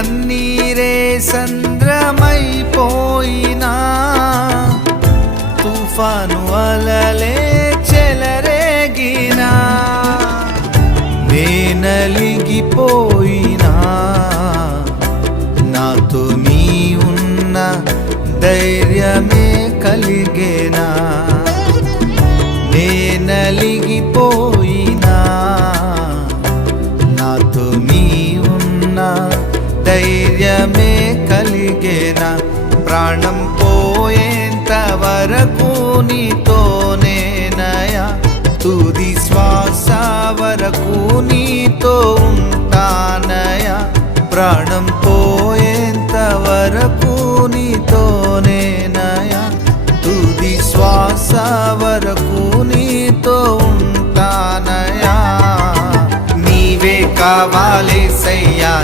కన్నీరే సంద్రమైపోయినా తుఫాను అలలే చెలరేగినా నేనలిగిపోయినా నాతో నీ ఉన్న ధైర్యమే కలిగేనా నేనలిగిపోయినా నాతో నీ ఉన్న ధైర్యమే కలిగేనా ప్రాణం పోయేంత వరకు నీతోనేనయా తుది శ్వాస వరకు నీతో ఉంటానయా ప్రాణం పోయేంత వరకు నీతోనేనయా తుది శ్వాస వరకు నీతో ఉంటానయా నీవే కావాలేసయ్యా